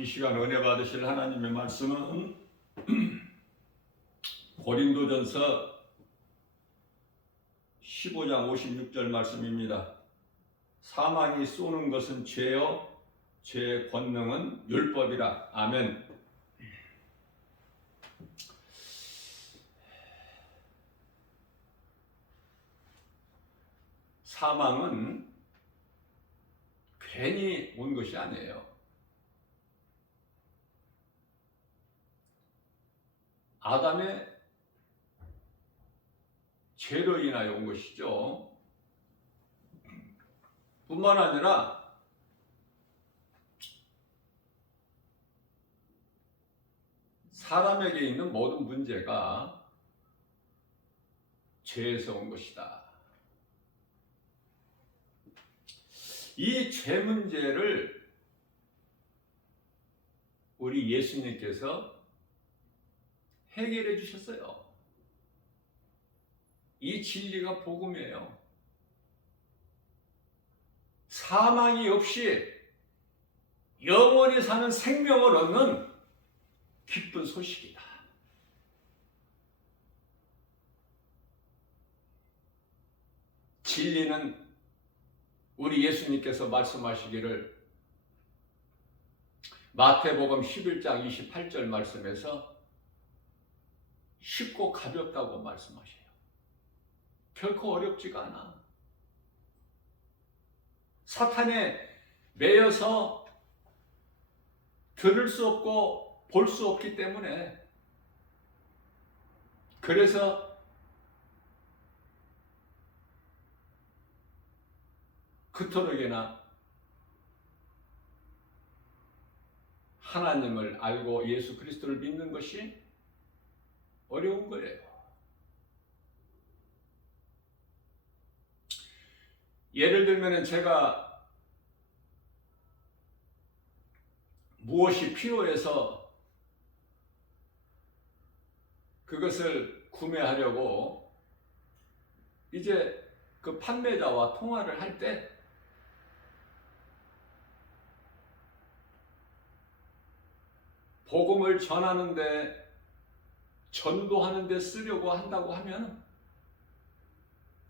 이 시간 은혜 받으실 하나님의 말씀은 고린도전서 15장 56절 말씀입니다. 사망이 쏘는 것은 죄요 죄의 권능은 율법이라. 아멘. 사망은 괜히 온 것이 아니에요. 아담의 죄로 인하여 온 것이죠. 뿐만 아니라 사람에게 있는 모든 문제가 죄에서 온 것이다. 이 죄 문제를 우리 예수님께서 해결해 주셨어요. 이 진리가 복음이에요. 사망이 없이 영원히 사는 생명을 얻는 기쁜 소식이다. 진리는 우리 예수님께서 말씀하시기를 마태복음 11장 28절 말씀에서 쉽고 가볍다고 말씀하셔요. 결코 어렵지가 않아. 사탄에 매여서 들을 수 없고 볼 수 없기 때문에, 그래서 그토록이나 하나님을 알고 예수 그리스도를 믿는 것이 어려운 거예요. 예를 들면 제가 무엇이 필요해서 그것을 구매하려고 이제 그 판매자와 통화를 할 때 복음을 전하는데, 전도하는데 쓰려고 한다고 하면,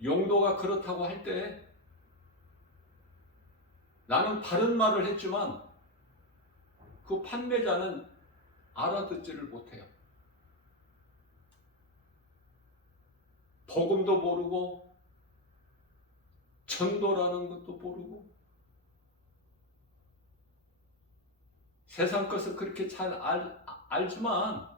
용도가 그렇다고 할 때 나는 바른 말을 했지만 그 판매자는 알아듣지를 못해요. 복음도 모르고 전도라는 것도 모르고 세상 것을 그렇게 잘 알지만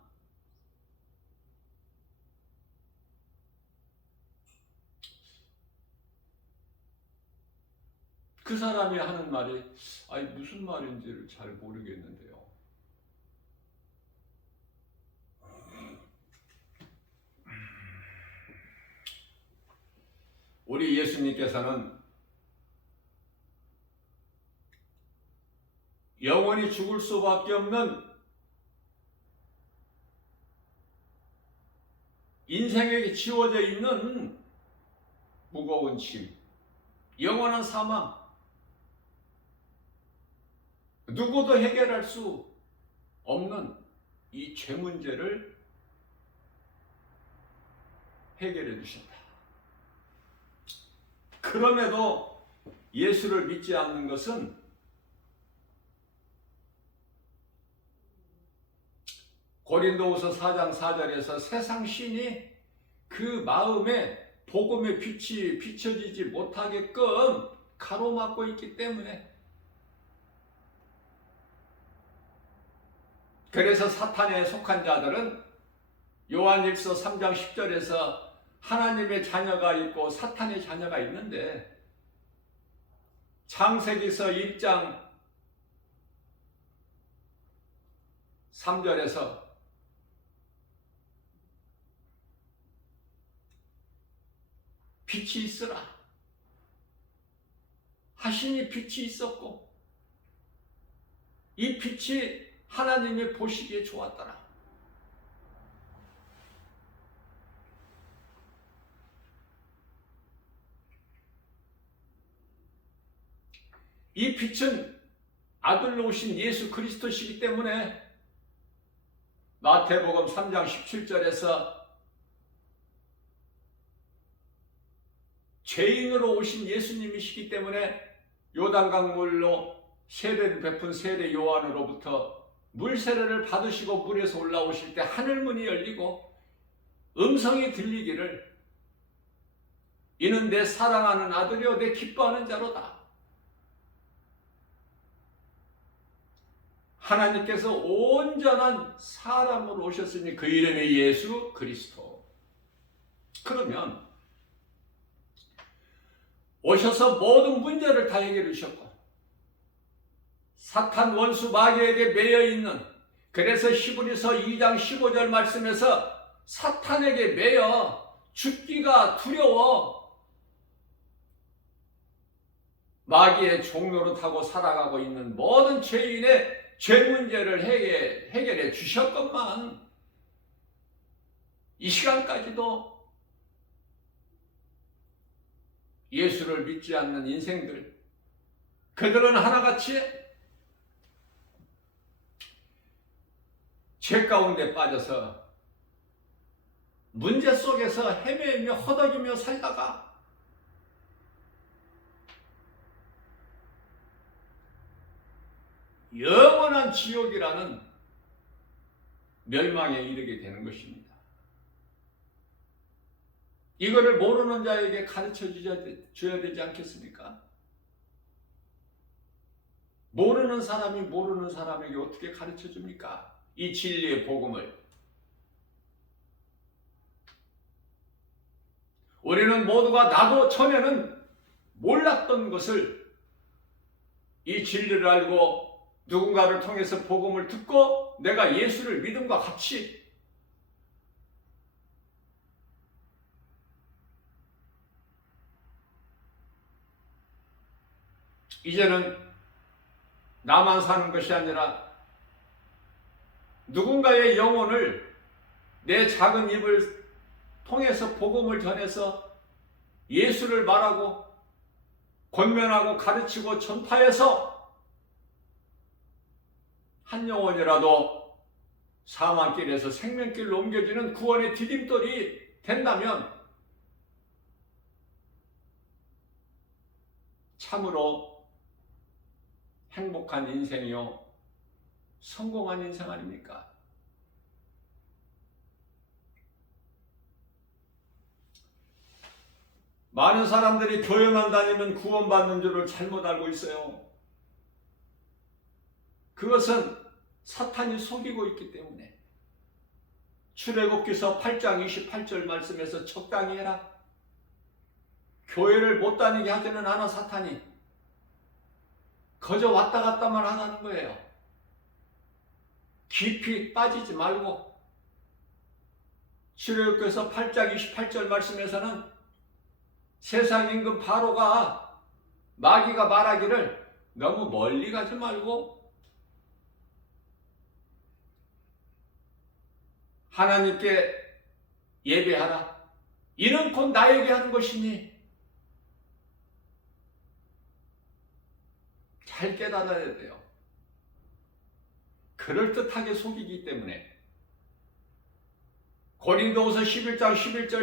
그 사람이 하는 말이 무슨 말인지를 잘 모르겠는데요. 우리 예수님께서는 영원히 죽을 수밖에 없는 인생에게 지워져 있는 무거운 짐, 영원한 사망, 누구도 해결할 수 없는 이 죄 문제를 해결해 주신다. 그럼에도 예수를 믿지 않는 것은 고린도후서 4장 4절에서 세상 신이 그 마음에 복음의 빛이 비춰지지 못하게끔 가로막고 있기 때문에, 그래서 사탄에 속한 자들은 요한일서 3장 10절에서 하나님의 자녀가 있고 사탄의 자녀가 있는데, 창세기서 1장 3절에서 빛이 있으라 하시니 빛이 있었고 이 빛이 하나님의 보시기에 좋았더라. 이 빛은 아들로 오신 예수 그리스도시기 때문에 마태복음 3장 17절에서 죄인으로 오신 예수님이시기 때문에 요단강물로 세례를 베푼 세례 요한으로부터 물 세례를 받으시고 물에서 올라오실 때 하늘문이 열리고 음성이 들리기를 이는 내 사랑하는 아들이요 내 기뻐하는 자로다. 하나님께서 온전한 사람으로 오셨으니 그 이름이 예수 그리스도. 그러면 오셔서 모든 문제를 다 해결해 주셨고 사탄 원수 마귀에게 매여 있는, 그래서 히브리서 2장 15절 말씀에서 사탄에게 매여 죽기가 두려워 마귀의 종로로 타고 살아가고 있는 모든 죄인의 죄 문제를 해결해 주셨건만 이 시간까지도 예수를 믿지 않는 인생들, 그들은 하나같이 죄 가운데 빠져서 문제 속에서 헤매며 허덕이며 살다가 영원한 지옥이라는 멸망에 이르게 되는 것입니다. 이거를 모르는 자에게 가르쳐 줘야 되지 않겠습니까? 모르는 사람이 모르는 사람에게 어떻게 가르쳐 줍니까? 이 진리의 복음을. 우리는 모두가 나도 전에는 몰랐던 것을 이 진리를 알고 누군가를 통해서 복음을 듣고 내가 예수를 믿음과 같이 이제는 나만 사는 것이 아니라 누군가의 영혼을 내 작은 입을 통해서 복음을 전해서 예수를 말하고 권면하고 가르치고 전파해서 한 영혼이라도 사망길에서 생명길로 옮겨지는 구원의 디딤돌이 된다면 참으로 행복한 인생이요 성공한 인생 아닙니까? 많은 사람들이 교회만 다니면 구원받는 줄을 잘못 알고 있어요. 그것은 사탄이 속이고 있기 때문에. 출애굽기서 8장 28절 말씀에서 적당히 해라. 교회를 못 다니게 하지는 않아 사탄이. 거저 왔다 갔다만 하는 거예요. 깊이 빠지지 말고. 출애굽기서 8장 28절 말씀에서는 세상 임금 바로가 마귀가 말하기를 너무 멀리 가지 말고 하나님께 예배하라. 이는 곧 나에게 하는 것이니. 잘 깨달아야 돼요. 그럴듯하게 속이기 때문에. 고린도후서 11장 11절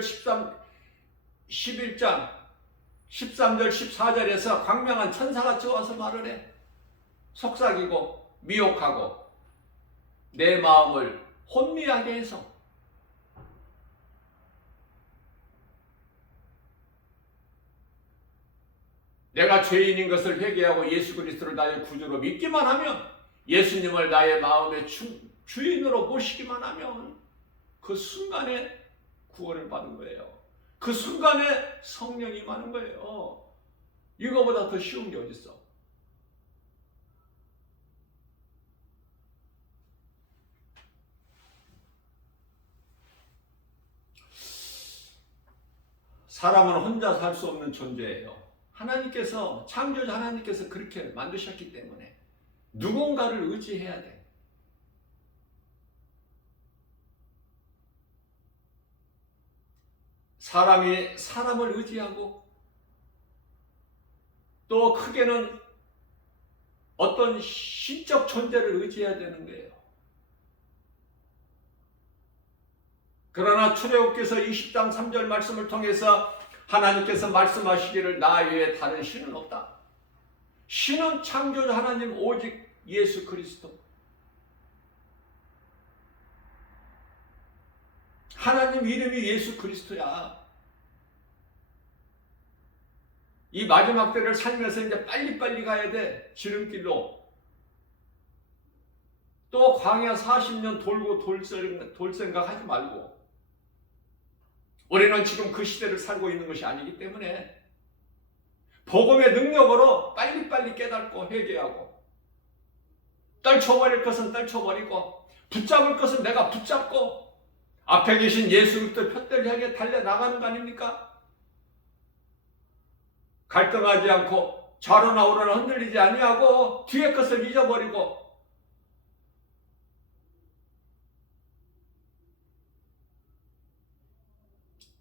11장 13절 14절에서 광명한 천사같이 와서 말을 해. 속삭이고 미혹하고 내 마음을 혼미하게 해서 내가 죄인인 것을 회개하고 예수 그리스도를 나의 구주로 믿기만 하면, 예수님을 나의 마음의 주인으로 모시기만 하면 그 순간에 구원을 받은 거예요. 그 순간에 성령이 임하는 거예요. 이거보다 더 쉬운 게 어디 있어? 사람은 혼자 살 수 없는 존재예요. 하나님께서, 창조자 하나님께서 그렇게 만드셨기 때문에 누군가를 의지해야 돼. 사람이 사람을 의지하고 또 크게는 어떤 신적 존재를 의지해야 되는 거예요. 그러나 출애굽기서 20장 3절 말씀을 통해서 하나님께서 말씀하시기를 나 외에 다른 신은 없다. 신은 창조주 하나님 오직 예수 그리스도. 하나님 이름이 예수 그리스도야. 이 마지막 때를 살면서 이제 빨리빨리 가야 돼. 지름길로. 또 광야 40년 돌고 돌 생각하지 말고. 우리는 지금 그 시대를 살고 있는 것이 아니기 때문에 복음의 능력으로 빨리빨리 깨닫고 회개하고, 떨쳐버릴 것은 떨쳐버리고, 붙잡을 것은 내가 붙잡고, 앞에 계신 예수 그리스도 푯대를 향해 달려나가는 거 아닙니까? 갈등하지 않고 좌로나 우로나 흔들리지 아니하고 뒤의 것을 잊어버리고,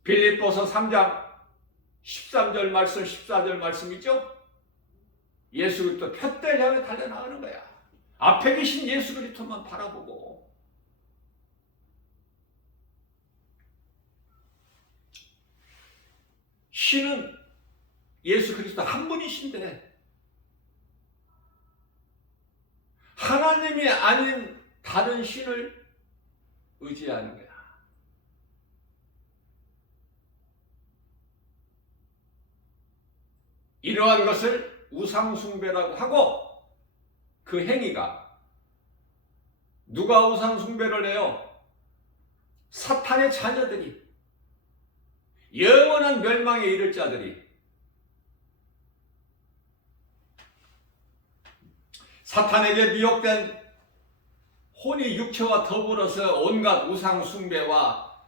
빌립보서 3장 13절 말씀 14절 말씀이죠. 예수 그리스도 푯대를 향해 달려나가는 거야. 앞에 계신 예수 그리스도만 바라보고. 신은 예수 그리스도 한 분이신데 하나님이 아닌 다른 신을 의지하는 거야. 이러한 것을 우상숭배라고 하고, 그 행위가 누가 우상숭배를 해요? 사탄의 자녀들이, 영원한 멸망에 이를 자들이. 사탄에게 미혹된 혼이 육체와 더불어서 온갖 우상숭배와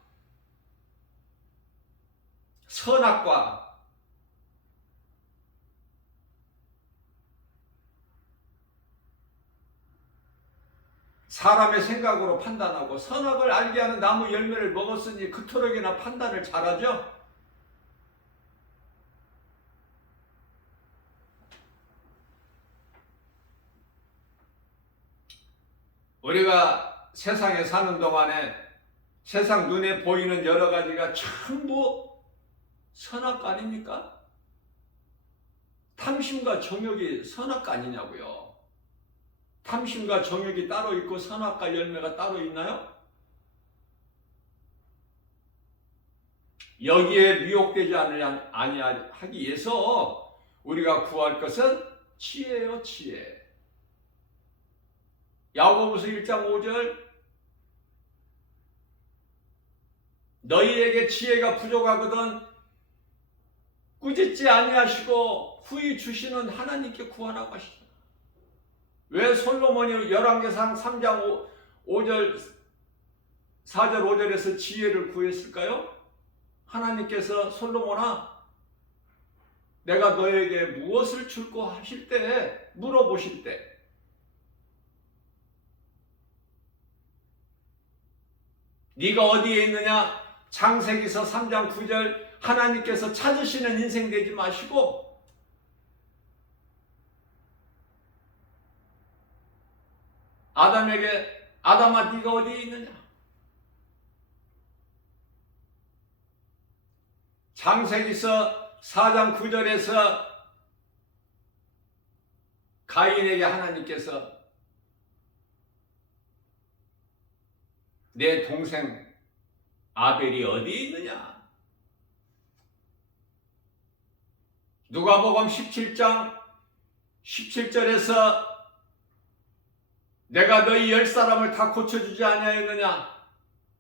선악과 사람의 생각으로 판단하고, 선악을 알게 하는 나무 열매를 먹었으니 그토록이나 판단을 잘하죠. 우리가 세상에 사는 동안에 세상 눈에 보이는 여러 가지가 전부 선악과 아닙니까? 탐심과 정욕이 선악과 아니냐고요. 탐심과 정욕이 따로 있고 선악과 열매가 따로 있나요? 여기에 미혹되지 아니하기 위해서 우리가 구할 것은 지혜예요, 지혜. 야고보서 1장 5절, 너희에게 지혜가 부족하거든 꾸짖지 아니하시고 후히 주시는 하나님께 구하라고 하시죠. 왜 솔로몬이 열왕기상 3장 5절 4절 5절에서 지혜를 구했을까요? 하나님께서 솔로몬아, 내가 너에게 무엇을 줄고 하실 때, 물어보실 때, 네가 어디에 있느냐? 창세기서 3장 9절, 하나님께서 찾으시는 인생 되지 마시고 아담에게, 아담아 네가 어디에 있느냐? 창세기서 4장 9절에서 가인에게 하나님께서 내 동생 아벨이 어디에 있느냐? 누가복음 17장 17절에서 내가 너희 10사람을 다 고쳐주지 아니하였느냐?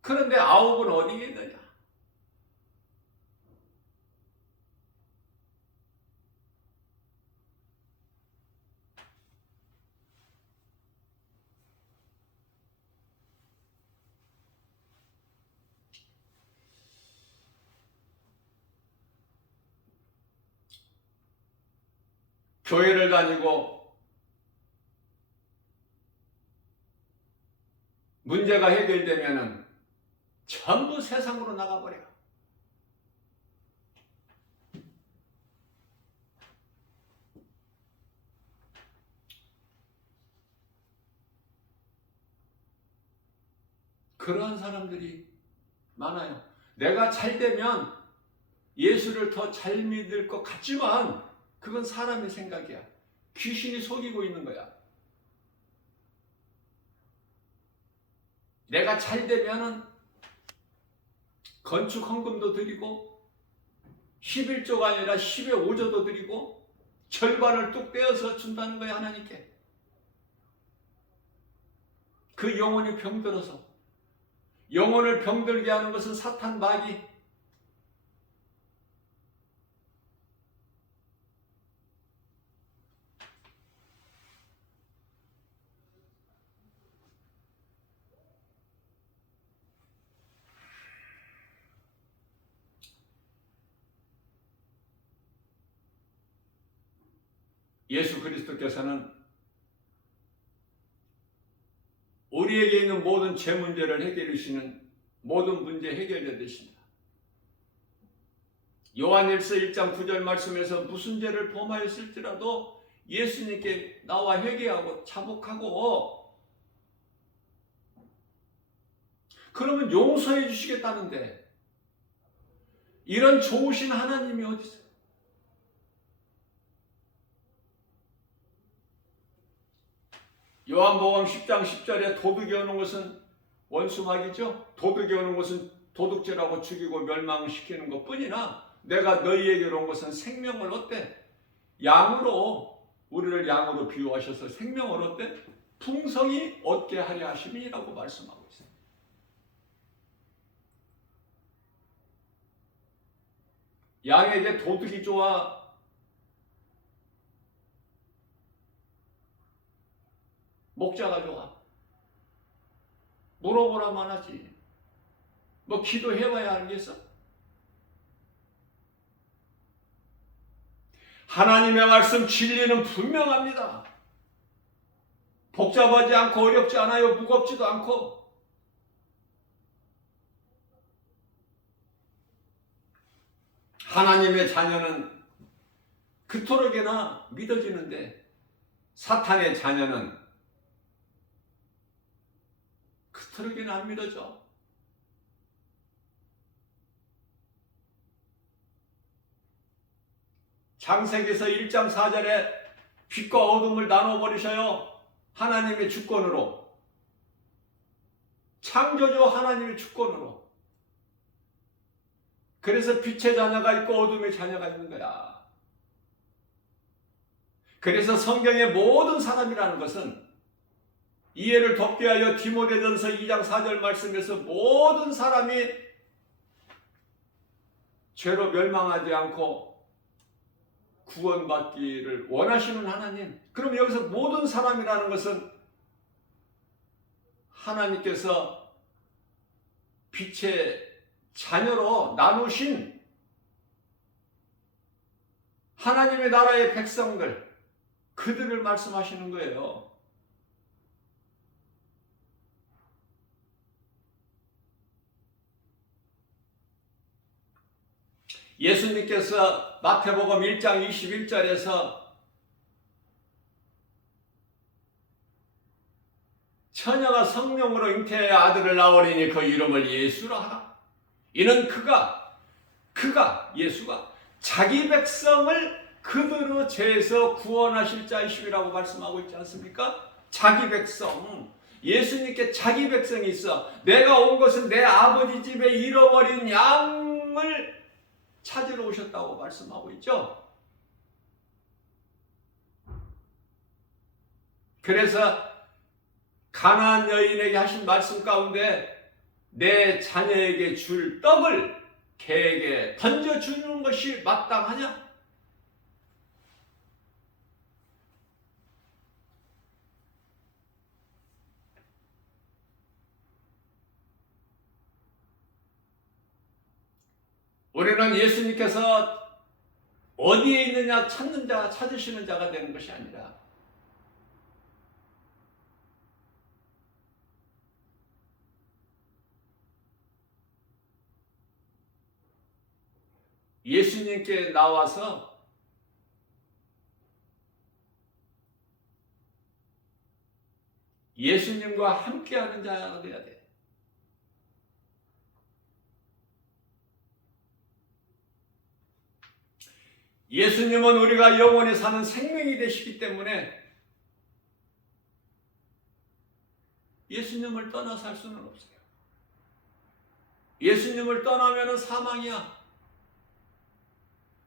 그런데 9은 어디에 있느냐? 교회를 다니고 문제가 해결되면은 전부 세상으로 나가버려. 그러한 사람들이 많아요. 내가 잘 되면 예수를 더 잘 믿을 것 같지만 그건 사람의 생각이야. 귀신이 속이고 있는 거야. 내가 잘 되면은 건축 헌금도 드리고 11조가 아니라 10의 5조도 드리고 절반을 뚝 떼어서 준다는 거야, 하나님께. 그 영혼이 병들어서. 영혼을 병들게 하는 것은 사탄 마귀. 예수 그리스도께서는 우리에게 있는 모든 죄 문제를 해결해 주시는 모든 문제 해결자 되십니다. 요한일서 1장 9절 말씀에서 무슨 죄를 범하였을지라도 예수님께 나와 회개하고 자복하고 그러면 용서해 주시겠다는데 이런 좋으신 하나님이 어디 있어요? 요한복음 10장 10절에 도둑이 오는 것은 원수마귀죠. 도둑이 오는 것은 도둑질하고 죽이고 멸망시키는 것뿐이나 내가 너희에게로 온 것은 생명을 어때? 양으로 우리를 양으로 비유하셔서 생명을 어때? 풍성히 얻게 하려 하심이라고 말씀하고 있어요. 양에게 도둑이 좋아? 목자가 좋아? 물어보라만 하지. 뭐 기도해봐야 알겠어? 하나님의 말씀 진리는 분명합니다. 복잡하지 않고 어렵지 않아요. 무겁지도 않고. 하나님의 자녀는 그토록이나 믿어지는데 사탄의 자녀는 그토록이나 안 믿어져. 창세기서 1장 4절에 빛과 어둠을 나눠버리셔요. 하나님의 주권으로. 창조주 하나님의 주권으로. 그래서 빛의 자녀가 있고 어둠의 자녀가 있는 거야. 그래서 성경의 모든 사람이라는 것은 이해를 돕기 위하여 디모데전서 2장 4절 말씀에서 모든 사람이 죄로 멸망하지 않고 구원받기를 원하시는 하나님. 그럼 여기서 모든 사람이라는 것은 하나님께서 빛의 자녀로 나누신 하나님의 나라의 백성들, 그들을 말씀하시는 거예요. 예수님께서 마태복음 1장 21절에서 처녀가 성령으로 잉태하여 아들을 낳으리니 그 이름을 예수라 하라. 이는 예수가 자기 백성을 그들의 죄에서 구원하실 자이심이라고 말씀하고 있지 않습니까? 자기 백성. 예수님께 자기 백성이 있어. 내가 온 것은 내 아버지 집에 잃어버린 양을 찾으러 오셨다고 말씀하고 있죠. 그래서 가나안 여인에게 하신 말씀 가운데 내 자녀에게 줄 떡을 개에게 던져주는 것이 마땅하냐? 우리는 예수님께서 어디에 있느냐 찾는 자, 찾으시는 자가 되는 것이 아니라 예수님께 나와서 예수님과 함께하는 자가 되어야 돼. 예수님은 우리가 영원히 사는 생명이 되시기 때문에 예수님을 떠나 살 수는 없어요. 예수님을 떠나면 사망이야.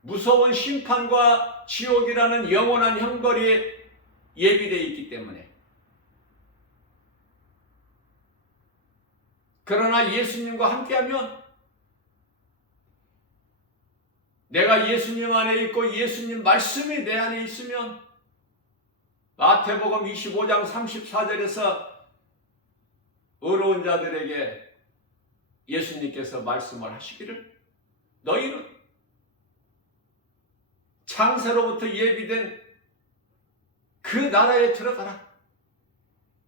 무서운 심판과 지옥이라는 영원한 형벌이 예비되어 있기 때문에. 그러나 예수님과 함께하면, 내가 예수님 안에 있고 예수님 말씀이 내 안에 있으면, 마태복음 25장 34절에서 의로운 자들에게 예수님께서 말씀을 하시기를, 너희는 창세로부터 예비된 그 나라에 들어가라.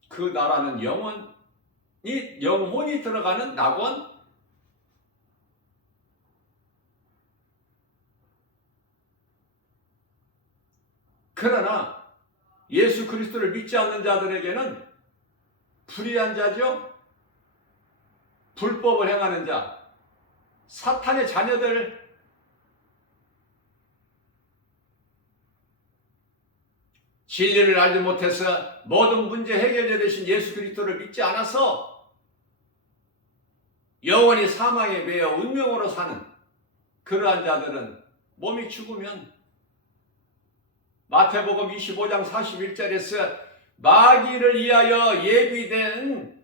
그 나라는 영혼이 들어가는 낙원. 그러나 예수 그리스도를 믿지 않는 자들에게는 불의한 자죠. 불법을 행하는 자, 사탄의 자녀들, 진리를 알지 못해서 모든 문제 해결자 되신 예수 그리스도를 믿지 않아서 영원히 사망에 매여 운명으로 사는 그러한 자들은 몸이 죽으면 마태복음 25장 41절에서 마귀를 위하여 예비된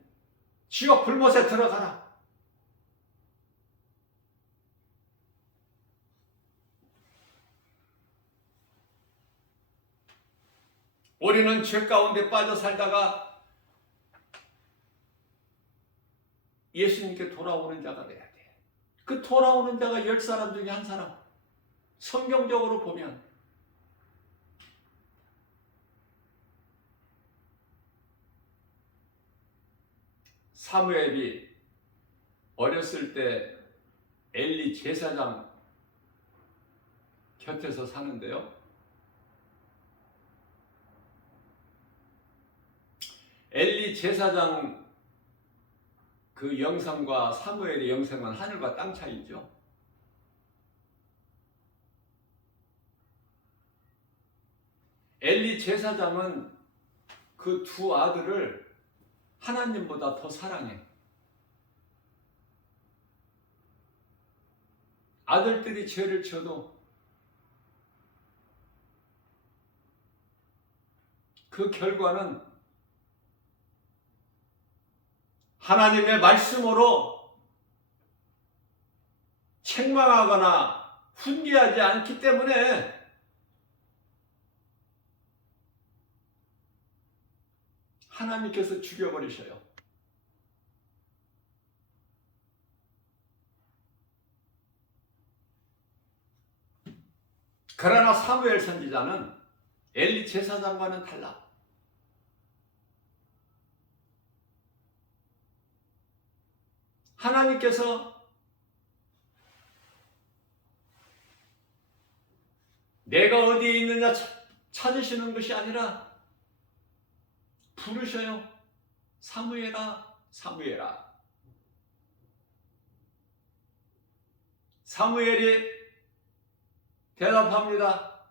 지옥 불못에 들어가라. 우리는 죄 가운데 빠져 살다가 예수님께 돌아오는 자가 돼야 돼. 그 돌아오는 자가 10사람 중에 한 사람. 성경적으로 보면 사무엘이 어렸을 때 엘리 제사장 곁에서 사는데요. 엘리 제사장 그 영상과 사무엘의 영상은 하늘과 땅 차이죠. 엘리 제사장은 그 두 아들을 하나님보다 더 사랑해. 아들들이 죄를 지어도 그 결과는 하나님의 말씀으로 책망하거나 훈계하지 않기 때문에 하나님께서 죽여버리셔요. 그러나 사무엘 선지자는 엘리 제사장과는 달라. 하나님께서 내가 어디에 있느냐 찾으시는 것이 아니라 부르셔요. 사무엘아, 사무엘아. 사무엘이 대답합니다.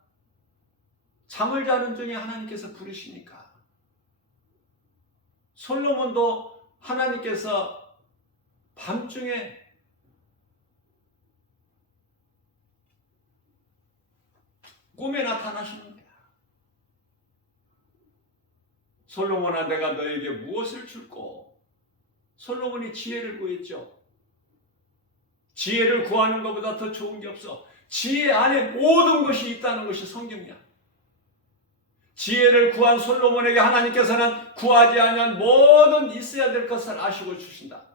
잠을 자는 중에 하나님께서 부르시니까. 솔로몬도 하나님께서 밤중에 꿈에 나타나시는 거야. 솔로몬아, 내가 너에게 무엇을 줄꼬? 솔로몬이 지혜를 구했죠. 지혜를 구하는 것보다 더 좋은 게 없어. 지혜 안에 모든 것이 있다는 것이 성경이야. 지혜를 구한 솔로몬에게 하나님께서는 구하지 않으면 모든 있어야 될 것을 아시고 주신다.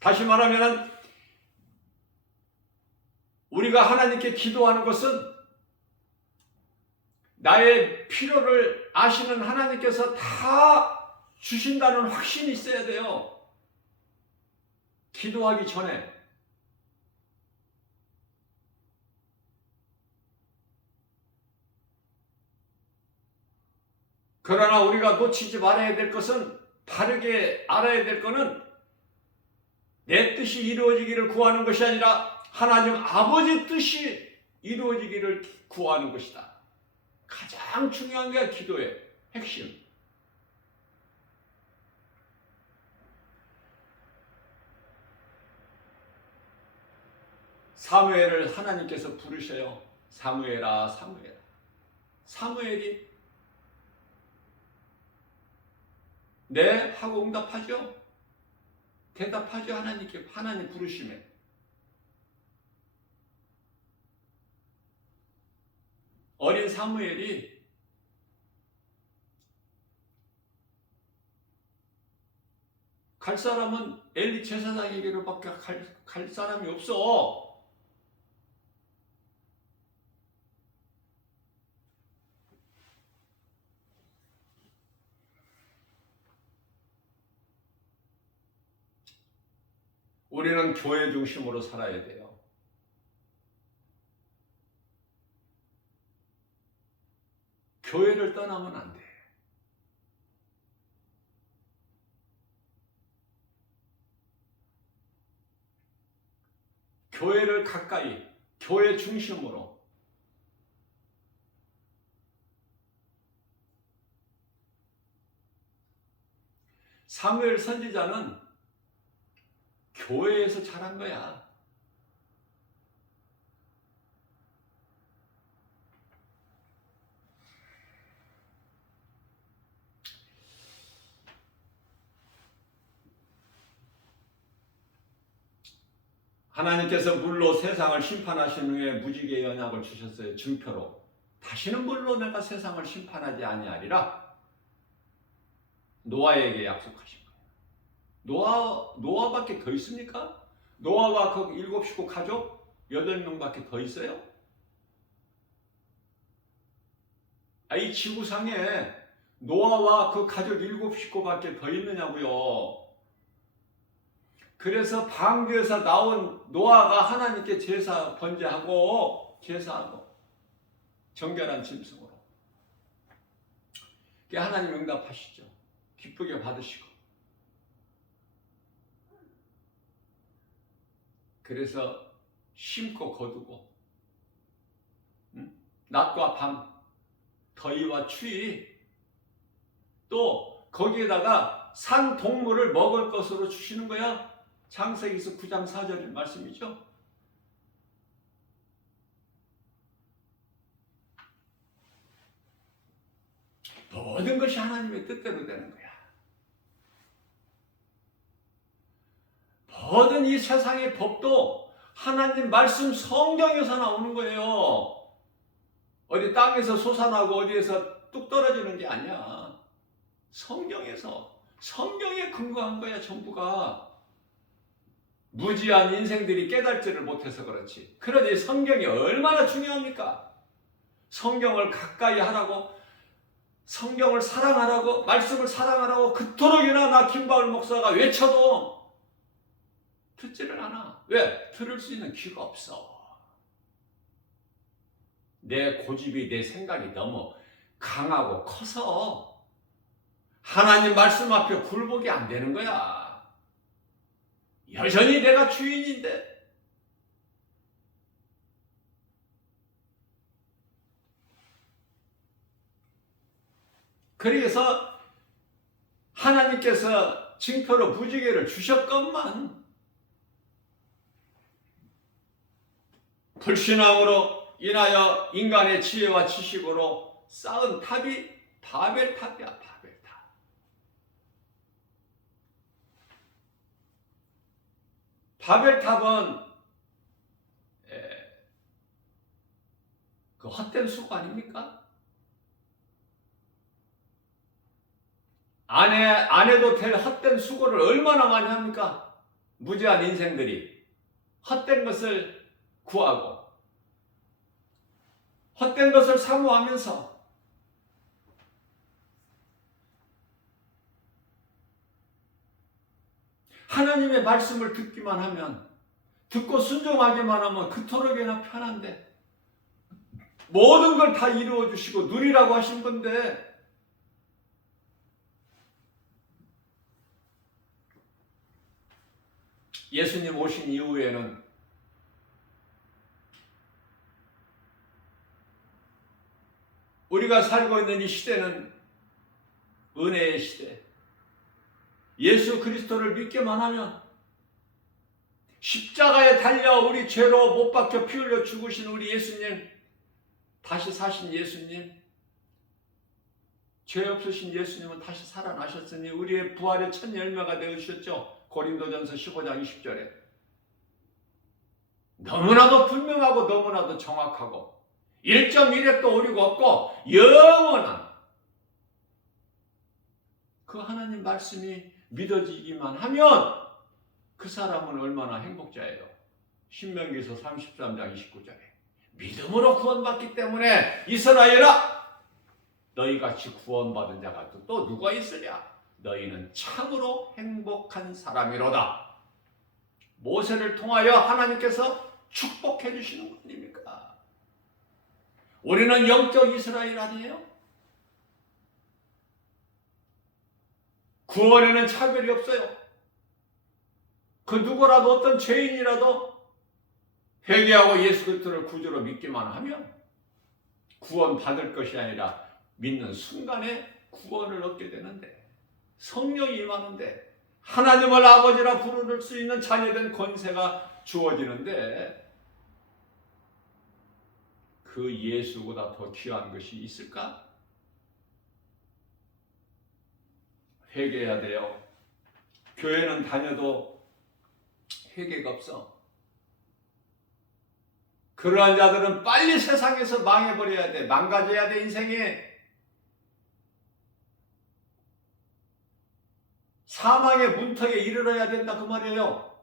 다시 말하면 우리가 하나님께 기도하는 것은 나의 필요를 아시는 하나님께서 다 주신다는 확신이 있어야 돼요. 기도하기 전에. 그러나 우리가 놓치지 말아야 될 것은, 바르게 알아야 될 것은 내 뜻이 이루어지기를 구하는 것이 아니라 하나님 아버지 뜻이 이루어지기를 구하는 것이다. 가장 중요한 게 기도의 핵심. 사무엘을 하나님께서 부르셔요. 사무엘아, 사무엘아. 사무엘이 네 하고 응답하죠. 대답하죠. 하나님께. 하나님 부르시면. 어린 사무엘이 갈 사람은 엘리 제사장에게로밖에 갈 사람이 없어. 우리는 교회 중심으로 살아야 돼요. 교회를 떠나면 안 돼. 교회를 가까이, 교회 중심으로. 사무엘 선지자는 교회에서 자란 거야. 하나님께서 물로 세상을 심판하신 후에 무지개의 언약을 주셨어요. 증표로. 다시는 물로 내가 세상을 심판하지 아니하리라. 노아에게 약속하신 거예요. 노아밖에 더 있습니까? 노아와 그 7식구 가족 8명밖에 더 있어요? 이 지구상에 노아와 그 가족 7식구밖에 더 있느냐고요. 그래서 방주에서 나온 노아가 하나님께 제사하고 정결한 짐승으로. 하나님 응답하시죠. 기쁘게 받으시고. 그래서 심고 거두고, 낮과 밤, 더위와 추위, 또 거기에다가 산 동물을 먹을 것으로 주시는 거야. 창세기서 9장 4절 말씀이죠. 모든 것이 하나님의 뜻대로 되는 거야. 모든 이 세상의 법도 하나님 말씀 성경에서 나오는 거예요. 어디 땅에서 솟아나고 어디에서 뚝 떨어지는 게 아니야. 성경에서, 성경에 근거한 거야, 전부가. 무지한 인생들이 깨달지를 못해서 그렇지. 그러니 성경이 얼마나 중요합니까? 성경을 가까이 하라고, 성경을 사랑하라고, 말씀을 사랑하라고 그토록이나 나 김바울 목사가 외쳐도 듣지를 않아. 왜? 들을 수 있는 귀가 없어. 내 고집이, 내 생각이 너무 강하고 커서 하나님 말씀 앞에 굴복이 안 되는 거야. 여전히 내가 주인인데. 그래서 하나님께서 징표로 무지개를 주셨건만 불신앙으로 인하여 인간의 지혜와 지식으로 쌓은 탑이 바벨탑이야. 바벨탑. 바벨탑은 그 헛된 수고 아닙니까? 안 해도 될 헛된 수고를 얼마나 많이 합니까? 무지한 인생들이 헛된 것을 구하고 헛된 것을 사모하면서 하나님의 말씀을 듣기만 하면, 듣고 순종하기만 하면 그토록이나 편한데, 모든 걸 다 이루어 주시고 누리라고 하신 건데, 예수님 오신 이후에는 우리가 살고 있는 이 시대는 은혜의 시대. 예수 그리스도를 믿기만 하면, 십자가에 달려 우리 죄로 못 박혀 피 흘려 죽으신 우리 예수님, 다시 사신 예수님, 죄 없으신 예수님은 다시 살아나셨으니 우리의 부활의 첫 열매가 되으셨죠. 고린도전서 15장 20절에. 너무나도 분명하고 너무나도 정확하고 1.1획도 오류가 없고 영원한 그 하나님 말씀이 믿어지기만 하면 그 사람은 얼마나 행복자예요. 신명기서 33장 29절에 믿음으로 구원받기 때문에 이스라엘아, 너희같이 구원받은 자가 또 누가 있으랴? 너희는 참으로 행복한 사람이로다. 모세를 통하여 하나님께서 축복해 주시는 것 아닙니까? 우리는 영적 이스라엘 아니에요? 구원에는 차별이 없어요. 그 누구라도 어떤 죄인이라도 회개하고 예수 그리스도를 구주로 믿기만 하면 구원 받을 것이 아니라 믿는 순간에 구원을 얻게 되는데, 성령이 임하는데 하나님을 아버지라 부를 수 있는 자녀된 권세가 주어지는데, 그 예수보다 더 귀한 것이 있을까? 회개해야 돼요. 교회는 다녀도 회개가 없어. 그러한 자들은 빨리 세상에서 망해버려야 돼. 망가져야 돼, 인생에. 사망의 문턱에 이르러야 된다, 그 말이에요.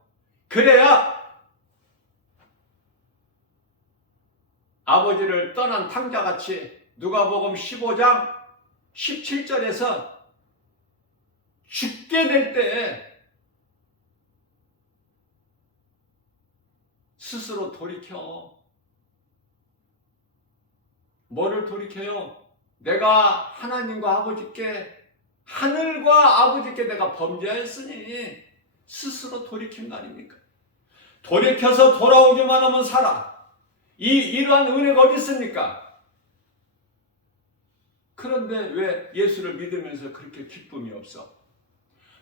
그래야 아버지를 떠난 탕자같이 누가복음 15장 17절에서 죽게 될 때 스스로 돌이켜. 뭐를 돌이켜요? 내가 하나님과 아버지께, 하늘과 아버지께 내가 범죄하였으니 스스로 돌이킨 거 아닙니까? 돌이켜서 돌아오기만 하면 살아. 이러한 은혜가 어디 있습니까? 그런데 왜 예수를 믿으면서 그렇게 기쁨이 없어?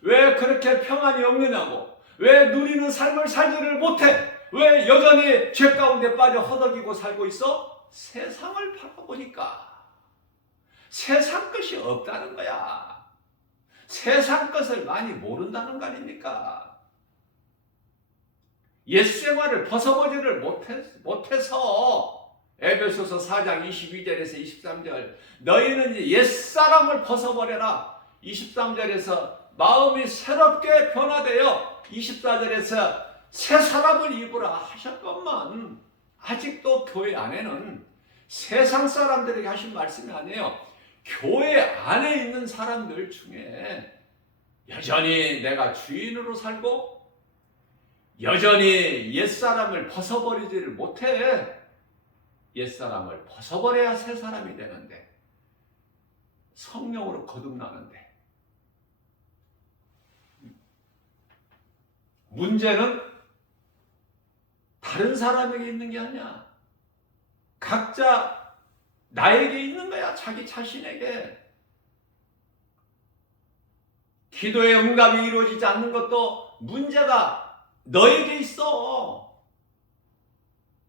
왜 그렇게 평안이 없느냐고? 왜 누리는 삶을 살지를 못해? 왜 여전히 죄 가운데 빠져 허덕이고 살고 있어? 세상을 바라보니까 세상 것이 없다는 거야. 세상 것을 많이 모른다는 거 아닙니까? 옛 생활을 벗어보지를 못해서 에베소서 4장 22절에서 23절 너희는 이제 옛사람을 벗어버려라. 23절에서 마음이 새롭게 변화되어 24절에서 새 사람을 입으라 하셨건만 아직도 교회 안에는 세상 사람들에게 하신 말씀이 아니에요. 교회 안에 있는 사람들 중에 여전히 내가 주인으로 살고 여전히 옛사람을 벗어버리지를 못해. 옛사람을 벗어버려야 새 사람이 되는데, 성령으로 거듭나는데, 문제는 다른 사람에게 있는 게 아니야. 각자 나에게 있는 거야. 자기 자신에게. 기도의 응답이 이루어지지 않는 것도 문제가 너에게 있어.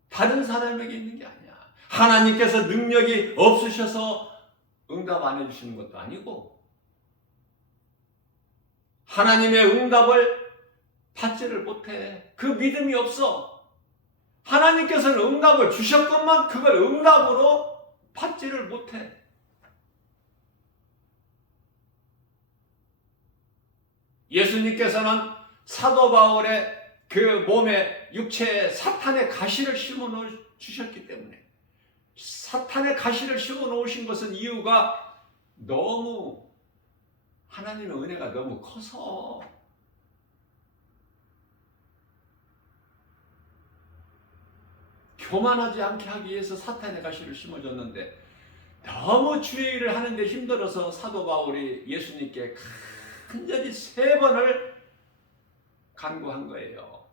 다른 사람에게 있는 게 아니야. 하나님께서 능력이 없으셔서 응답 안 해주시는 것도 아니고, 하나님의 응답을 받지를 못해. 그 믿음이 없어. 하나님께서는 응답을 주셨건만 그걸 응답으로 받지를 못해. 예수님께서는 사도 바울의 그 몸에 육체에 사탄의 가시를 심어 주셨기 때문에, 사탄의 가시를 심어 놓으신 것은 이유가 너무 하나님의 은혜가 너무 커서, 교만하지 않게 하기 위해서 사탄의 가시를 심어줬는데, 너무 주의 일을 하는데 힘들어서 사도 바울이 예수님께 간절히 3번을 간구한 거예요.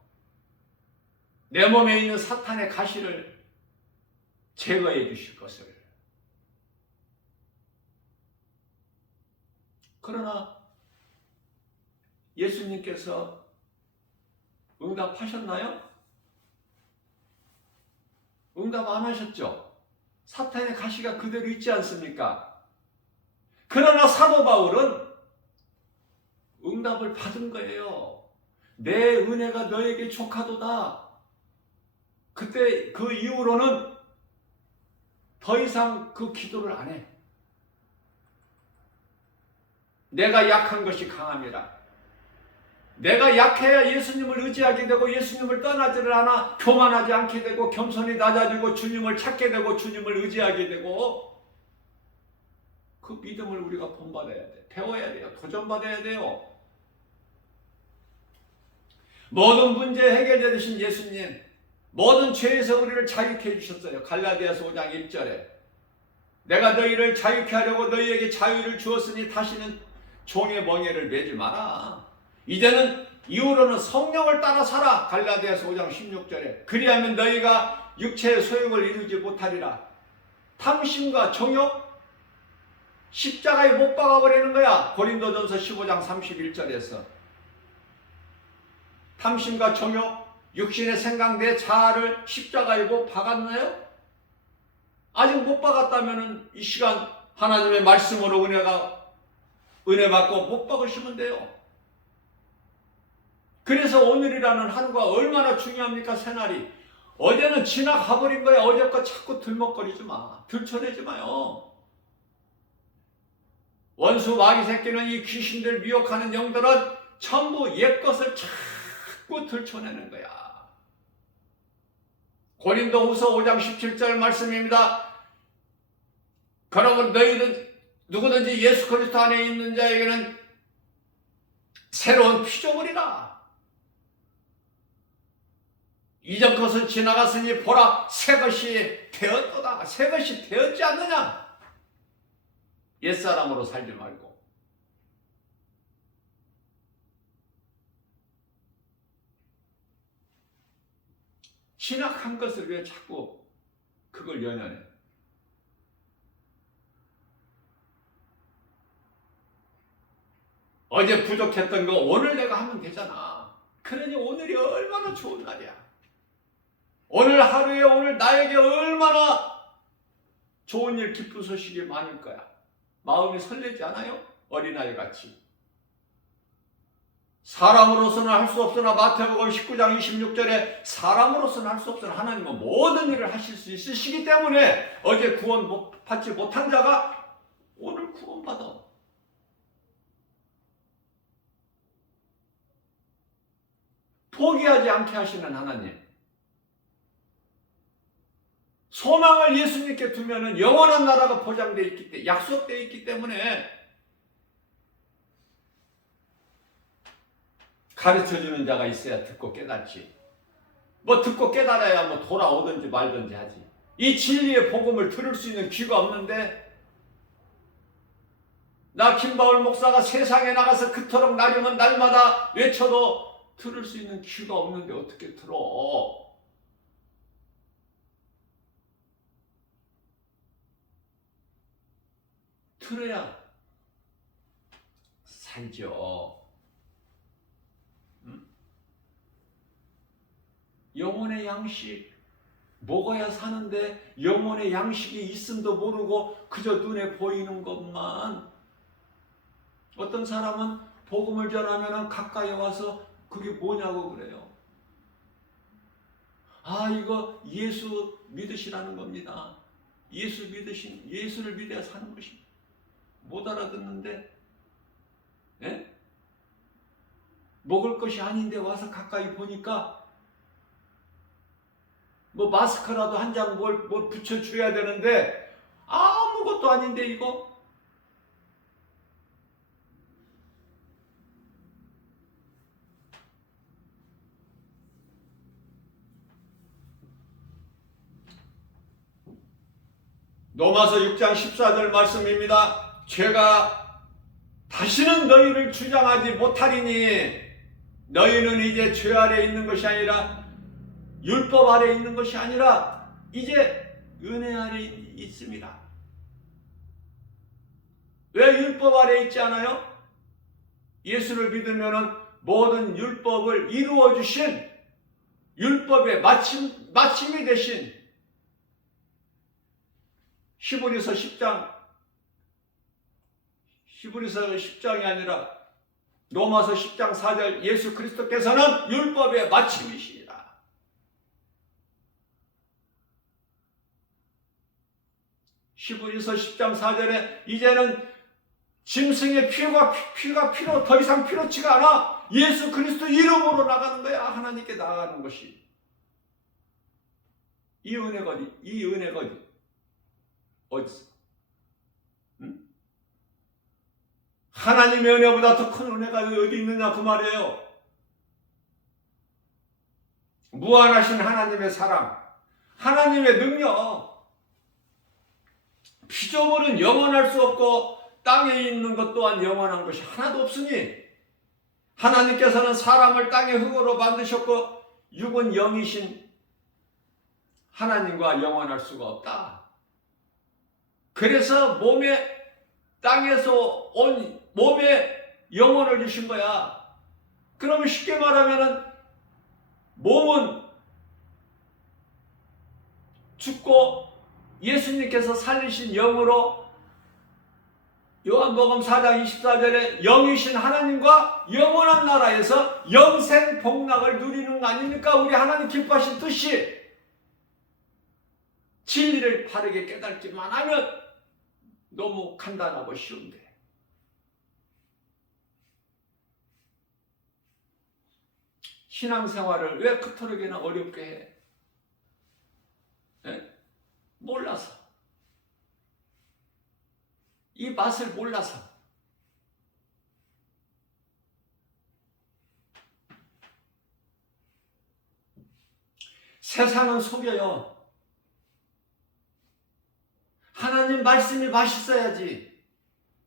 내 몸에 있는 사탄의 가시를 제거해 주실 것을. 그러나 예수님께서 응답하셨나요? 응답 안 하셨죠? 사탄의 가시가 그대로 있지 않습니까? 그러나 사도 바울은 응답을 받은 거예요. 내 은혜가 너에게 족하도다. 그때 그 이후로는 더 이상 그 기도를 안 해. 내가 약한 것이 강함이라. 내가 약해야 예수님을 의지하게 되고 예수님을 떠나지를 않아 교만하지 않게 되고 겸손히 낮아지고 주님을 찾게 되고 주님을 의지하게 되고 그 믿음을 우리가 본받아야 돼. 배워야 돼요. 도전받아야 돼요. 모든 문제 해결자 되신 예수님, 모든 죄에서 우리를 자유케 해주셨어요. 갈라디아서 5장 1절에 내가 너희를 자유케 하려고 너희에게 자유를 주었으니 다시는 종의 멍에를 매지 마라. 이제는 이후로는 성령을 따라 살아. 갈라디아서 5장 16절에 그리하면 너희가 육체의 소욕을 이루지 못하리라. 탐심과 정욕, 십자가에 못 박아버리는 거야. 고린도전서 15장 31절에서 탐심과 정욕, 육신의 생각, 내 자아를 십자가에 못 박았나요? 아직 못 박았다면 이 시간 하나님의 말씀으로 은혜 받고 못 박으시면 돼요. 그래서 오늘이라는 하루가 얼마나 중요합니까? 새날이. 어제는 지나가버린 거야. 어제 거 자꾸 들먹거리지 마. 들춰내지 마요. 원수 마귀 새끼는 이 귀신들 미혹하는 영들은 전부 옛것을 자꾸 들춰내는 거야. 고린도후서 5장 17절 말씀입니다. 그러므로 너희는 누구든지 예수 그리스도 안에 있는 자에게는 새로운 피조물이라. 이전 것은 지나갔으니 보라 새 것이 되었도다. 새 것이 되었지 않느냐? 옛사람으로 살지 말고 진학한 것을 왜 자꾸 그걸 연연해? 어제 부족했던 거 오늘 내가 하면 되잖아. 그러니 오늘이 얼마나 좋은 날이야. 오늘 하루에 오늘 나에게 얼마나 좋은 일, 기쁜 소식이 많을 거야. 마음이 설레지 않아요? 어린아이 같이. 사람으로서는 할 수 없으나 마태복음 19장 26절에 사람으로서는 할 수 없으나 하나님은 모든 일을 하실 수 있으시기 때문에 어제 구원 받지 못한 자가 오늘 구원받아. 포기하지 않게 하시는 하나님. 소망을 예수님께 두면은 영원한 나라가 보장되어 있기 때문에, 약속되어 있기 때문에 가르쳐주는 자가 있어야 듣고 깨닫지. 뭐 듣고 깨달아야 뭐 돌아오든지 말든지 하지. 이 진리의 복음을 들을 수 있는 귀가 없는데, 나 김바울 목사가 세상에 나가서 그토록 나르면 날마다 외쳐도 들을 수 있는 귀가 없는데 어떻게 들어? 들어야 살죠. 영혼의 양식 먹어야 사는데 영혼의 양식이 있음도 모르고 그저 눈에 보이는 것만. 어떤 사람은 복음을 전하면 가까이 와서 그게 뭐냐고 그래요. 아, 이거 예수 믿으시라는 겁니다. 예수를 믿어야 사는 것입니다. 못 알아듣는데, 예? 먹을 것이 아닌데 와서 가까이 보니까 뭐 마스크라도 한 장 뭘 붙여줘야 되는데 아무것도 아닌데 이거? 로마서 6장 14절 말씀입니다. 죄가 다시는 너희를 주장하지 못하리니 너희는 이제 죄 아래 있는 것이 아니라 율법 아래 있는 것이 아니라 이제 은혜 아래 있습니다. 왜 율법 아래 있지 않아요? 예수를 믿으면 모든 율법을 이루어 주신 율법의 마침이 되신 히브리서 10장이 아니라 로마서 10장 4절 예수 그리스도께서는 율법의 마침이시니라. 히브리서 10장 4절에 이제는 짐승의 피가 더 이상 필요치가 않아. 예수 그리스도 이름으로 나가는 거야. 하나님께 나아가는 것이. 이 은혜가 어디서? 응? 하나님의 은혜보다 더 큰 은혜가 어디 있느냐 그 말이에요. 무한하신 하나님의 사랑, 하나님의 능력, 피조물은 영원할 수 없고 땅에 있는 것 또한 영원한 것이 하나도 없으니 하나님께서는 사람을 땅의 흙으로 만드셨고 육은 영이신 하나님과 영원할 수가 없다. 그래서 땅에서 온 몸에 영혼을 주신 거야. 그러면 쉽게 말하면 몸은 죽고 예수님께서 살리신 영으로 요한복음 4장 24절에 영이신 하나님과 영원한 나라에서 영생 복락을 누리는 거 아닙니까? 우리 하나님 기뻐하신 뜻이 진리를 바르게 깨닫기만 하면 너무 간단하고 쉬운데 신앙생활을 왜 그토록이나 어렵게 해? 네? 몰라서. 이 맛을 몰라서. 세상은 속여요. 하나님 말씀이 맛있어야지.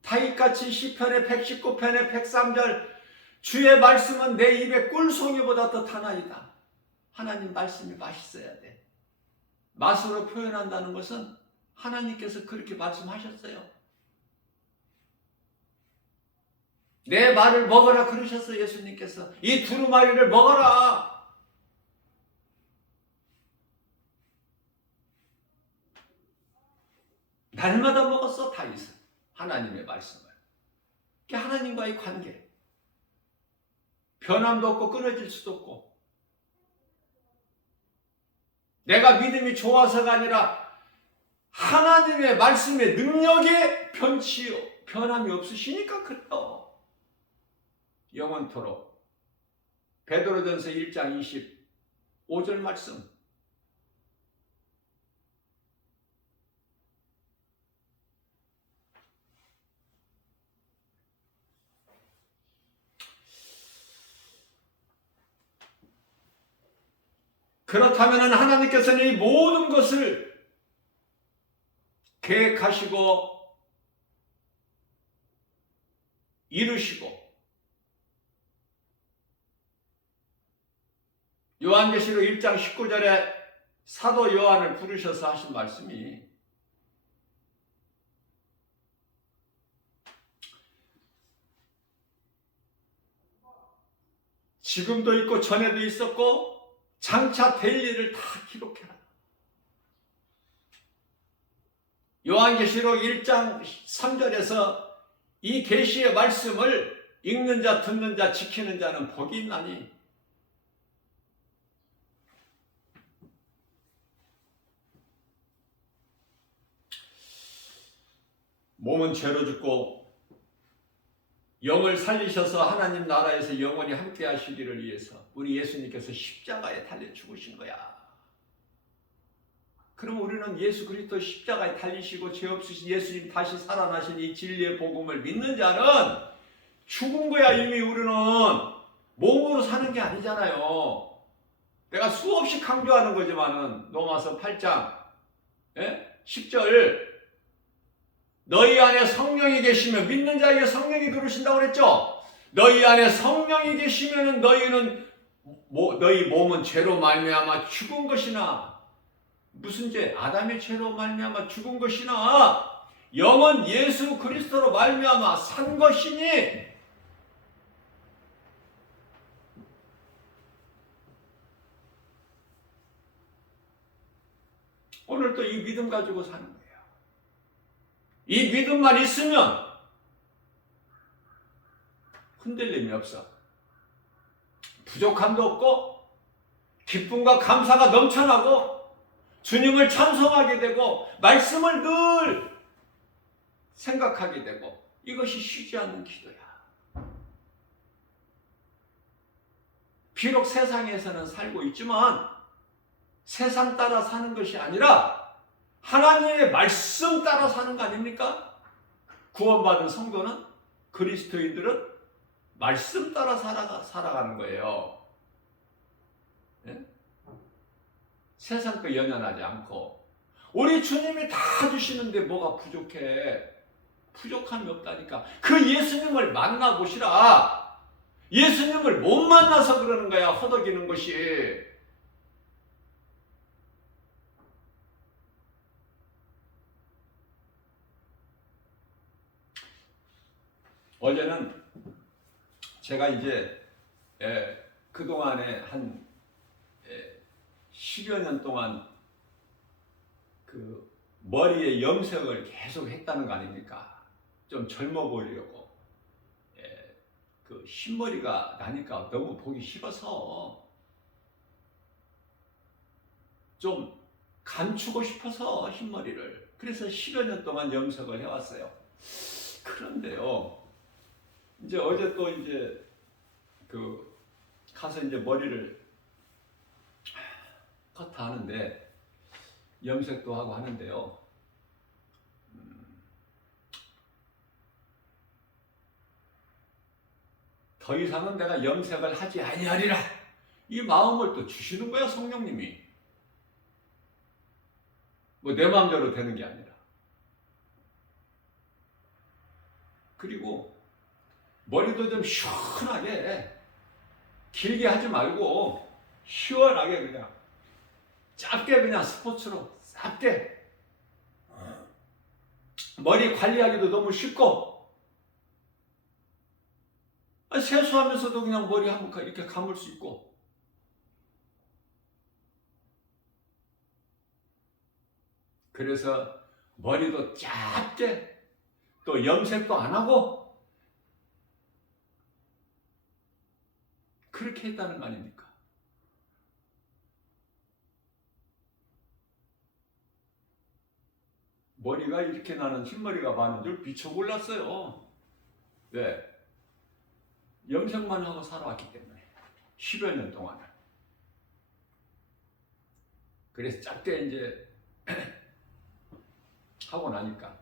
다윗같이 시편의 119편의 103절 주의 말씀은 내 입에 꿀송이보다 더 타나이다. 하나님 말씀이 맛있어야 돼. 맛으로 표현한다는 것은 하나님께서 그렇게 말씀하셨어요. 내 말을 먹어라 그러셨어요. 예수님께서 이 두루마리를 먹어라. 날마다 먹었어 다윗은 하나님의 말씀을. 그게 하나님과의 관계. 변함도 없고 끊어질 수도 없고. 내가 믿음이 좋아서가 아니라 하나님의 말씀의 능력에 변함이 없으시니까 그래요. 영원토록. 베드로전서 1장 25절 말씀. 그렇다면 하나님께서는 이 모든 것을 계획하시고 이루시고 요한계시록 1장 19절에 사도 요한을 부르셔서 하신 말씀이 지금도 있고 전에도 있었고 장차 될 일을 다 기록해라. 요한계시록 1장 3절에서 이 계시의 말씀을 읽는 자, 듣는 자, 지키는 자는 복이 있나니 몸은 죄로 죽고 영을 살리셔서 하나님 나라에서 영원히 함께 하시기를 위해서 우리 예수님께서 십자가에 달려 죽으신 거야. 그럼 우리는 예수 그리스도 십자가에 달리시고 죄 없으신 예수님 다시 살아나신 이 진리의 복음을 믿는 자는 죽은 거야. 이미 우리는 몸으로 사는 게 아니잖아요. 내가 수없이 강조하는 거지만은 로마서 8장 10절 너희 안에 성령이 계시면 믿는 자에게 성령이 들어오신다고 그랬죠. 너희 안에 성령이 계시면 너희는 너희 몸은 죄로 말미암아 죽은 것이나 무슨 죄? 아담의 죄로 말미암아 죽은 것이나 영은 예수 그리스도로 말미암아 산 것이니 오늘 또 이 믿음 가지고 사는 거예요. 이 믿음만 있으면 흔들림이 없어. 부족함도 없고 기쁨과 감사가 넘쳐나고 주님을 찬송하게 되고 말씀을 늘 생각하게 되고 이것이 쉬지 않는 기도야. 비록 세상에서는 살고 있지만 세상 따라 사는 것이 아니라 하나님의 말씀 따라 사는 거 아닙니까? 구원받은 성도는 그리스도인들은 말씀 따라 살아가는 거예요. 네? 세상 거 연연하지 않고 우리 주님이 다 주시는데 뭐가 부족해? 부족함이 없다니까. 그 예수님을 만나보시라. 예수님을 못 만나서 그러는 거야. 허덕이는 것이. 어제는 제가 이제 그동안에 한 10여 년 동안 그 머리에 염색을 계속 했다는 거 아닙니까? 좀 젊어 보이려고. 그 흰머리가 나니까 너무 보기 싫어서 좀 감추고 싶어서 흰머리를. 그래서 10여 년 동안 염색을 해왔어요. 그런데요, 이제 어제 또 이제 그 가서 이제 머리를 커트하는데 염색도 하고 하는데요. 더 이상은 내가 염색을 하지 아니하리라. 이 마음을 또 주시는 거야, 성령님이. 뭐 내 마음대로 되는 게 아니라. 그리고 머리도 좀 시원하게 길게 하지 말고 시원하게 그냥 짧게 그냥 스포츠로 짧게 머리 관리하기도 너무 쉽고 세수하면서도 그냥 머리 한번 이렇게 감을 수 있고 그래서 머리도 짧게 또 염색도 안 하고 그렇게 했다는 거 아닙니까? 머리가 이렇게 나는 흰머리가 많은 줄 미처 몰랐어요. 네. 염색만 하고 살아왔기 때문에 10여 년 동안. 그래서 짧게 이제 하고 나니까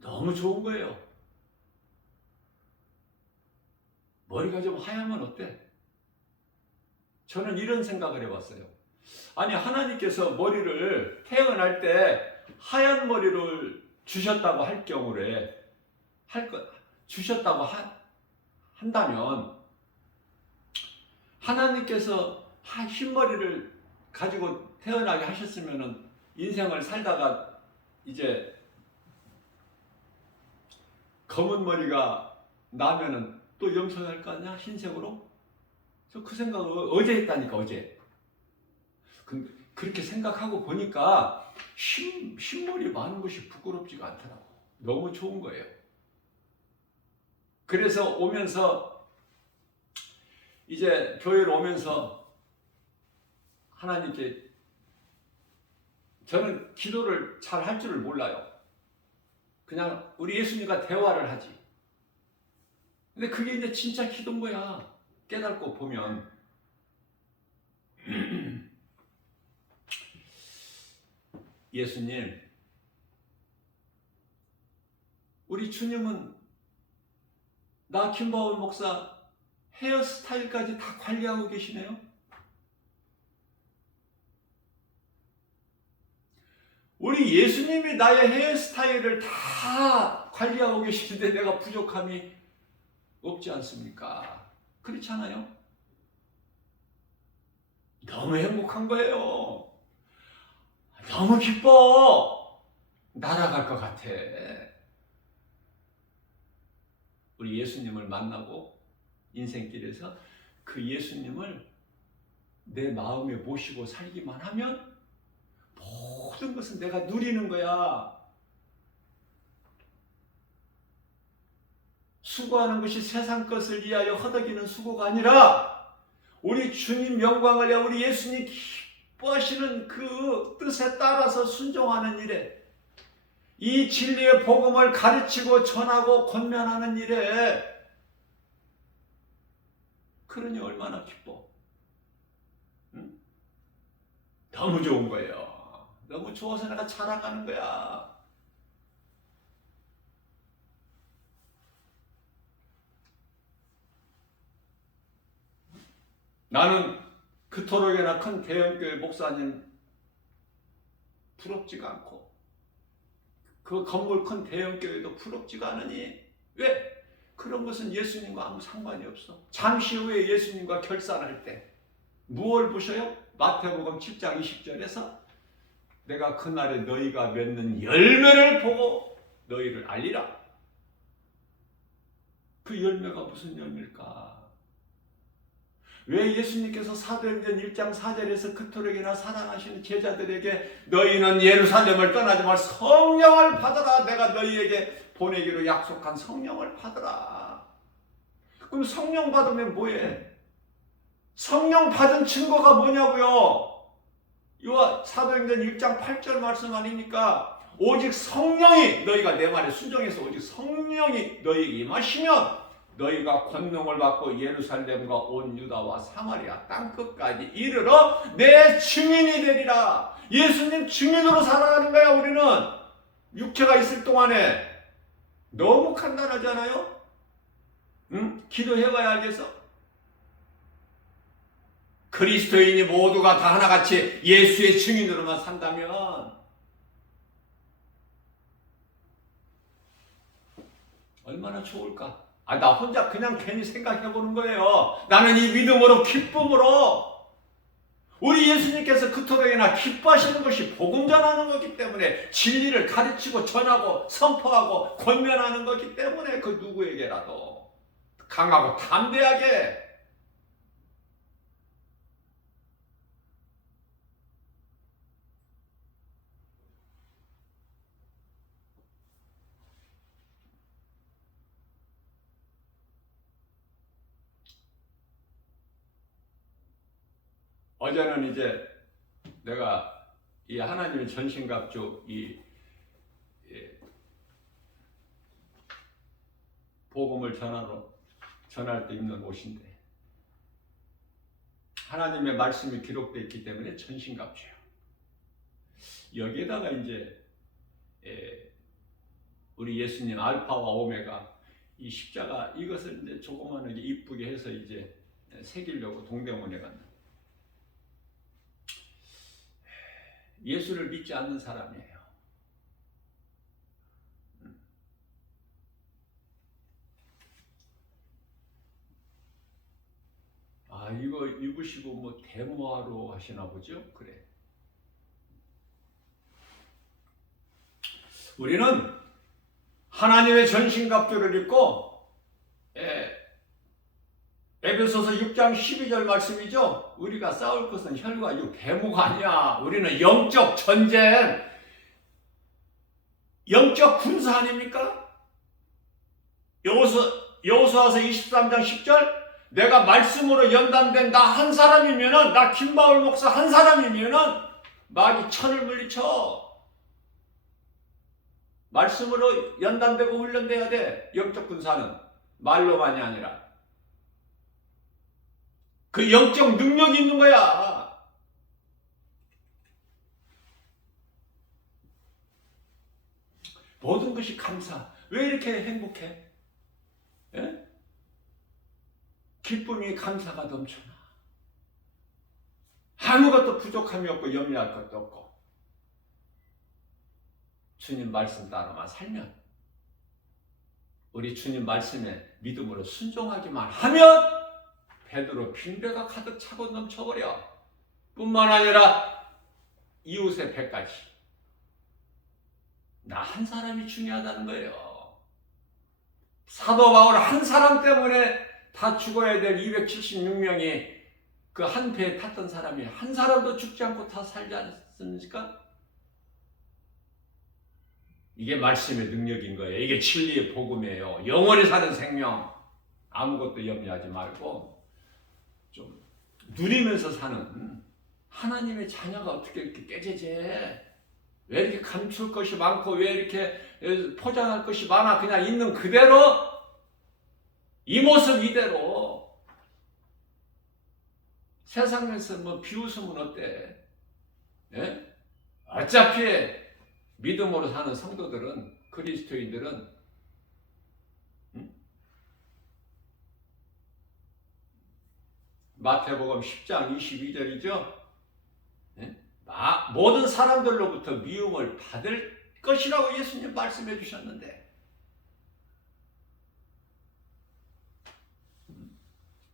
너무 좋은 거예요. 머리가 좀 하얗면 어때? 저는 이런 생각을 해봤어요. 아니, 하나님께서 머리를 태어날 때 하얀 머리를 주셨다고 할 경우에 주셨다고 한다면 하나님께서 흰머리를 가지고 태어나게 하셨으면 인생을 살다가 이제 검은 머리가 나면은 또 염색할 거 아니야? 흰색으로? 저 그 생각을 어제 했다니까, 어제. 그렇게 생각하고 보니까 흰머리 많은 것이 부끄럽지가 않더라고. 너무 좋은 거예요. 그래서 오면서 이제 교회로 오면서 하나님께 저는 기도를 잘 할 줄을 몰라요. 그냥 우리 예수님과 대화를 하지. 근데 그게 이제 진짜 기도인 거야. 깨닫고 보면. 예수님, 우리 주님은 나 김바울 목사 헤어스타일까지 다 관리하고 계시네요. 우리 예수님이 나의 헤어스타일을 다 관리하고 계시는데 내가 부족함이 없지 않습니까? 그렇지 않아요? 너무 행복한 거예요. 너무 기뻐. 날아갈 것 같아. 우리 예수님을 만나고 인생길에서 그 예수님을 내 마음에 모시고 살기만 하면 모든 것은 내가 누리는 거야. 수고하는 것이 세상 것을 위하여 허덕이는 수고가 아니라 우리 주님 영광을 위하여 우리 예수님 기뻐하시는 그 뜻에 따라서 순종하는 일에, 이 진리의 복음을 가르치고 전하고 권면하는 일에, 그러니 얼마나 기뻐. 응? 너무 좋은 거예요. 너무 좋아서 내가 자랑하는 거야. 나는 그토록이나 큰 대형교회 목사님 부럽지가 않고 그 건물 큰 대형교회도 부럽지가 않으니, 왜? 그런 것은 예수님과 아무 상관이 없어. 잠시 후에 예수님과 결산할 때 무엇을 보셔요? 마태복음 7장 20절에서 내가 그날에 너희가 맺는 열매를 보고 너희를 알리라. 그 열매가 무슨 열매일까? 왜 예수님께서 사도행전 1장 4절에서 그토록이나 사랑하시는 제자들에게 너희는 예루살렘을 떠나지 말 성령을 받아라. 내가 너희에게 보내기로 약속한 성령을 받아라. 그럼 성령 받으면 뭐해? 성령 받은 증거가 뭐냐고요? 이와 사도행전 1장 8절 말씀 아닙니까? 오직 성령이, 너희가 내 말에 순종해서 오직 성령이 너희에게 임하시면 너희가 권능을 받고 예루살렘과 온 유다와 사마리아 땅끝까지 이르러 내 증인이 되리라. 예수님 증인으로 살아가는 거야. 우리는 육체가 있을 동안에. 너무 간단하지 않아요? 응? 기도해봐야 알겠어? 그리스도인이 모두가 다 하나같이 예수의 증인으로만 산다면 얼마나 좋을까? 나 혼자 그냥 괜히 생각해보는 거예요. 나는 이 믿음으로, 기쁨으로, 우리 예수님께서 그토록이나 기뻐하시는 것이 복음 전하는 거기 때문에, 진리를 가르치고 전하고 선포하고 권면하는 거기 때문에 그 누구에게라도 강하고 담대하게 어제는 이제 내가 이 하나님의 전신갑주 복음을 전할 때 입는 옷인데, 하나님의 말씀이 기록되어 있기 때문에 전신갑주예요. 여기에다가 이제 우리 예수님 알파와 오메가, 이 십자가, 이것을 이제 조그만하게 이쁘게 해서 이제 새기려고 동대문에 갔는데, 예수를 믿지 않는 사람이에요. 이거 입으시고 뭐 데모하러 하시나 보죠? 그래. 우리는 하나님의 전신갑주를 입고, 에베소서 6장 12절 말씀이죠. 우리가 싸울 것은 혈과 육, 데모가 아니야. 우리는 영적 전쟁, 영적 군사 아닙니까? 여호수아서 23장 10절, 내가 말씀으로 연단된 나 한 사람이면은, 나 김바울 목사 한 사람이면은 마귀 천을 물리쳐. 말씀으로 연단되고 훈련돼야 돼. 영적 군사는 말로만이 아니라 그 영적 능력이 있는 거야. 모든 것이 감사. 왜 이렇게 행복해? 예? 기쁨이, 감사가 넘쳐나. 아무것도 부족함이 없고 염려할 것도 없고, 주님 말씀 따라만 살면, 우리 주님 말씀에 믿음으로 순종하기만 하면 베드로 빈배가 가득 차고 넘쳐버려. 뿐만 아니라 이웃의 배까지. 나 한 사람이 중요하다는 거예요. 사도 바울 한 사람 때문에 다 죽어야 될 276명이 그 한 배에 탔던 사람이 한 사람도 죽지 않고 다 살지 않았습니까? 이게 말씀의 능력인 거예요. 이게 진리의 복음이에요. 영원히 사는 생명. 아무것도 염려하지 말고 좀 누리면서 사는 하나님의 자녀가 어떻게 이렇게 깨재재? 왜 이렇게 감출 것이 많고 왜 이렇게 포장할 것이 많아? 그냥 있는 그대로 이 모습 이대로 세상에서 뭐 비웃으면 어때? 예? 어차피 믿음으로 사는 성도들은 그리스도인들은 마태복음 10장 22절이죠. 예? 모든 사람들로부터 미움을 받을 것이라고 예수님 말씀해 주셨는데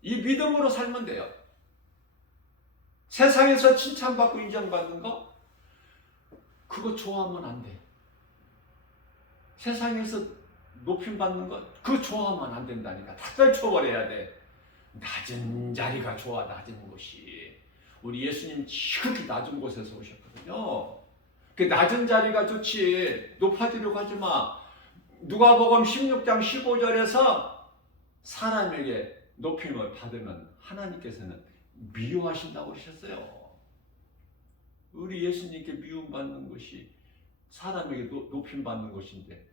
이 믿음으로 살면 돼요. 세상에서 칭찬받고 인정받는 거 그거 좋아하면 안 돼. 세상에서 높임받는 거 그거 좋아하면 안 된다니까. 다 떨쳐버려야 돼. 낮은 자리가 좋아. 낮은 곳이. 우리 예수님 지극히 낮은 곳에서 오셨거든요. 그 낮은 자리가 좋지. 높아지려고 하지 마. 누가복음 16장 15절에서 사람에게 높임을 받으면 하나님께서는 미워하신다고 그러셨어요. 우리 예수님께 미움받는 것이 사람에게 높임받는 것인데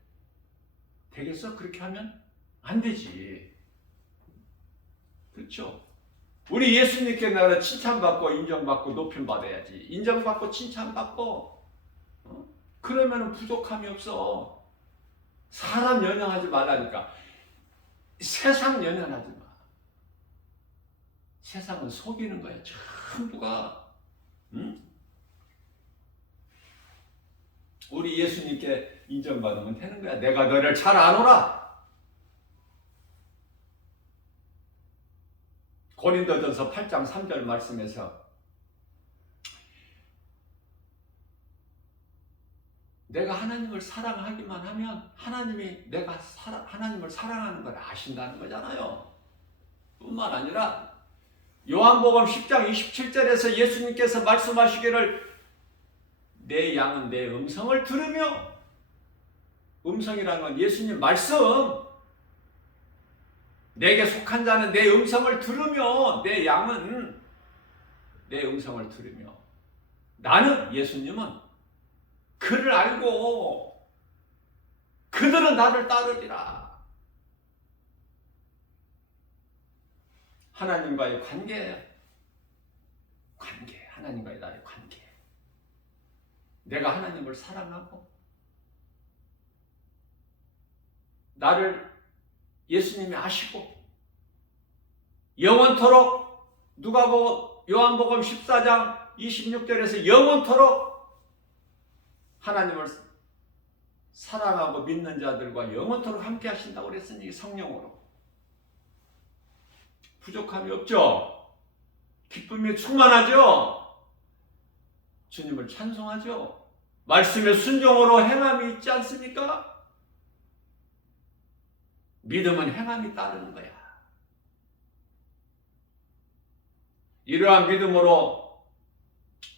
되겠어? 그렇게 하면 안 되지. 그렇죠? 우리 예수님께 나라 칭찬받고 인정받고 높임받아야지. 인정받고 칭찬받고 그러면 부족함이 없어. 사람 연연하지 말라니까. 세상 연연하지 마. 세상은 속이는 거야. 전부가. 우리 예수님께 인정받으면 되는 거야. 내가 너를 잘 아노라. 고린도전서 8장 3절 말씀에서 내가 하나님을 사랑하기만 하면 하나님이 내가 하나님을 사랑하는 걸 아신다는 거잖아요. 뿐만 아니라 요한복음 10장 27절에서 예수님께서 말씀하시기를 내 양은 내 음성을 들으며 음성이라는 건 예수님 말씀 내게 속한 자는 내 음성을 들으며 내 양은 내 음성을 들으며 나는 예수님은 그를 알고 그들은 나를 따르리라. 하나님과의 관계, 하나님과의 나의 관계. 내가 하나님을 사랑하고 나를 예수님이 아시고 영원토록 요한복음 14장 26절에서 영원토록 하나님을 사랑하고 믿는 자들과 영원토록 함께 하신다고 그랬으니 성령으로 부족함이 없죠. 기쁨이 충만하죠. 주님을 찬송하죠. 말씀의 순종으로 행함이 있지 않습니까? 믿음은 행함이 따르는 거야. 이러한 믿음으로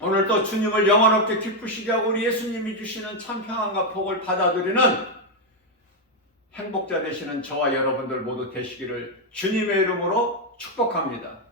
오늘 또 주님을 영원롭게 기쁘시게 하고 우리 예수님이 주시는 참 평안과 복을 받아들이는 행복자 되시는 저와 여러분들 모두 되시기를 주님의 이름으로 축복합니다.